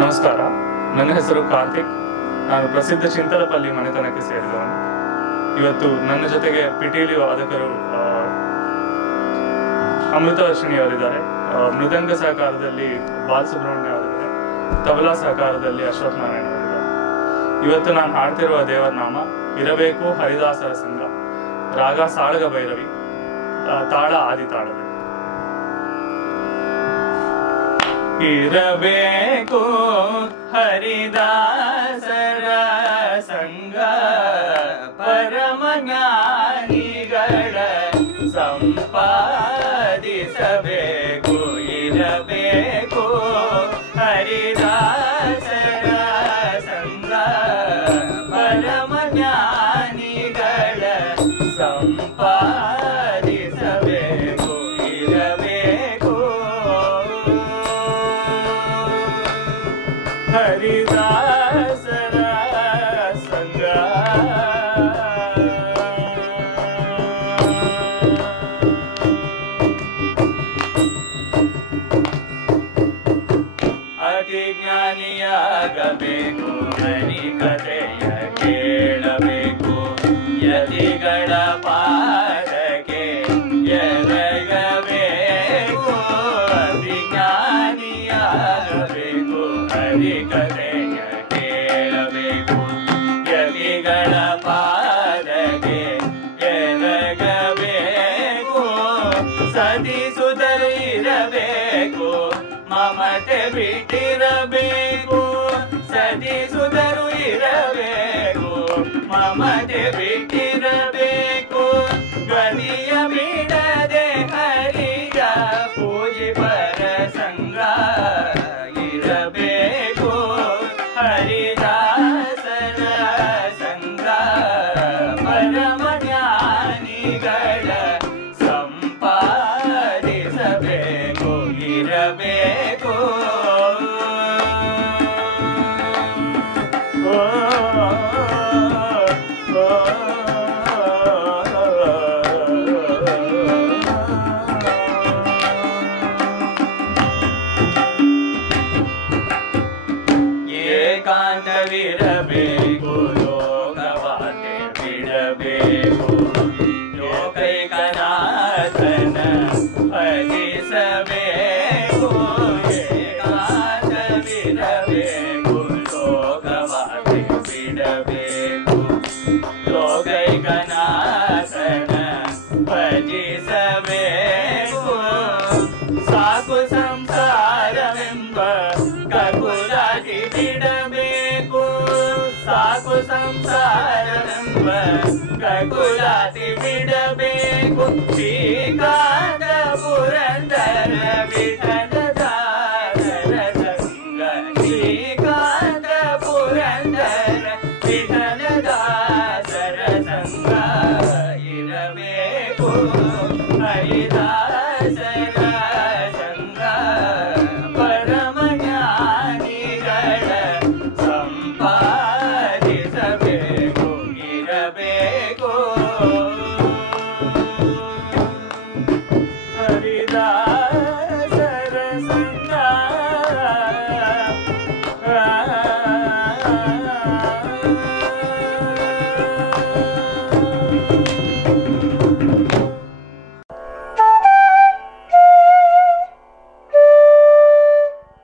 ನಮಸ್ಕಾರ, ನನ್ನ ಹೆಸರು ಕಾರ್ತಿಕ್. ನಾನು ಪ್ರಸಿದ್ಧ ಚಿಂತಲಪಲ್ಲಿ ಮನೆತನಕ್ಕೆ ಸೇರಿದವನು. ಇವತ್ತು ನನ್ನ ಜೊತೆಗೆ ಪಿಟೀಲಿ ವಾದಕರು ಅಮೃತವರ್ಷಿಣಿಯವರಿದ್ದಾರೆ. ಮೃದಂಗ ಸಹಕಾರದಲ್ಲಿ ಬಾಲಸುಬ್ರಹ್ಮಣ್ಯ ಅವರಿದ್ದಾರೆ. ತಬಲಾ ಸಹಕಾರದಲ್ಲಿ ಅಶ್ವಥ್ ನಾರಾಯಣ ಅವರಿದ್ದಾರೆ. ಇವತ್ತು ನಾನು ಹಾಡ್ತಿರುವ ದೇವರ ನಾಮ ಇರಬೇಕು ಹರಿದಾಸರ ಸಂಘ, ರಾಗ ಸಾಳಗ ಭೈರವಿ, ತಾಳ ಆದಿ ತಾಳದಲ್ಲಿ. ಇರಬೇಕು ಹರಿದಾಸರ ಸಂಘ, ಪರಮ ಜ್ಞಾನಿಗಳ ಸಂಪಾದಿಸಬೇಕು. ಇರಬೇಕು ಹರಿದಾಸರ ಸಂಘ, ಪರಮ ಜ್ಞಾನಿಗಳ ಸಂಪಾದಿಸಬೇಕು. ಇರಬೇಕು ಹರಿದಾಸರ ಸಂಘ. ಅತಿ ಜ್ಞಾನಿಯಾಗಬೇಕು, ಹರಿಕಥೆಯ ಕೇಳಬೇಕು. ಯತಿಗಳ ಪಾದಕ್ಕೆ ಎರಗಬೇಕು. ಅತಿ ಜ್ಞಾನಿಯಾಗಬೇಕು, ಹರಿಕಥೆಯ ಕೇಳಬೇಕು. ಯತಿಗಳ ಪಾದಕ್ಕೆ ಎರಗಬೇಕು. ಸತಿಸುತ್ತಲೂ ಇರಬೇಕು, ಮಮತೆ ಬಿಟ್ಟಿರಬೇಕು. ಸತಿಸುತ್ತಲೂ ಇರಬೇಕು, ಮಮತೆ ಬಿಟ್ಟಿರಬೇಕು. ಗದಿಯ ಬಿಡದೆ ಹರಿಯ ಪೂಜಿಪರ ಸಂಘ. ಇರಬೇಕು ಹರಿದಾಸರ ಸಂಘ, ಪರಮ ಜ್ಞಾನಿಗಳ ಸಂಪಾದಿಸಬೇಕು. ಇರಬೇಕು ಏಕಾಂತವಿರಬೇಕು, ಲೋಕವಾತೆ ಬಿಡಬೇಕು. ಲೋಕೈಕನಾಥನ ಭಜಿಸಬೇಕು. ಏಕಾಂತವಿರಬೇಕು, ಲೋಕವಾತೆ ಬಿಡಬೇಕು. ಲೋಕೈಕನಾಥನ ಭಜಿಸಬೇಕು. ಸಾಕು ಸಂಸಾರವೆಂಬ ಕಗುಲಾಟಿ ಬಿಡಬೇಕು. ಸಾಕು ಸಂಸಾರವೆಂಬ ಕಗುಲಾಟಿ ಬಿಡಬೇಕು. ಶ್ರೀಕಾಂತ ಪುರಂದರ ವಿಠಲದಾಸರ ಸಂಘ. ಶ್ರೀಕಾಂತ ಪುರಂದರ ವಿಠಲದಾಸರ ಸಂಘ. ಇರಬೇಕು ಹರಿದಾಸರ ಸಂಘ, ಪರಮ ಜ್ಞಾನಿಗಳ ಸಂಪಾದಿಸಬೇಕು. ಇರಬೇಕು ಹರಿದಾಸ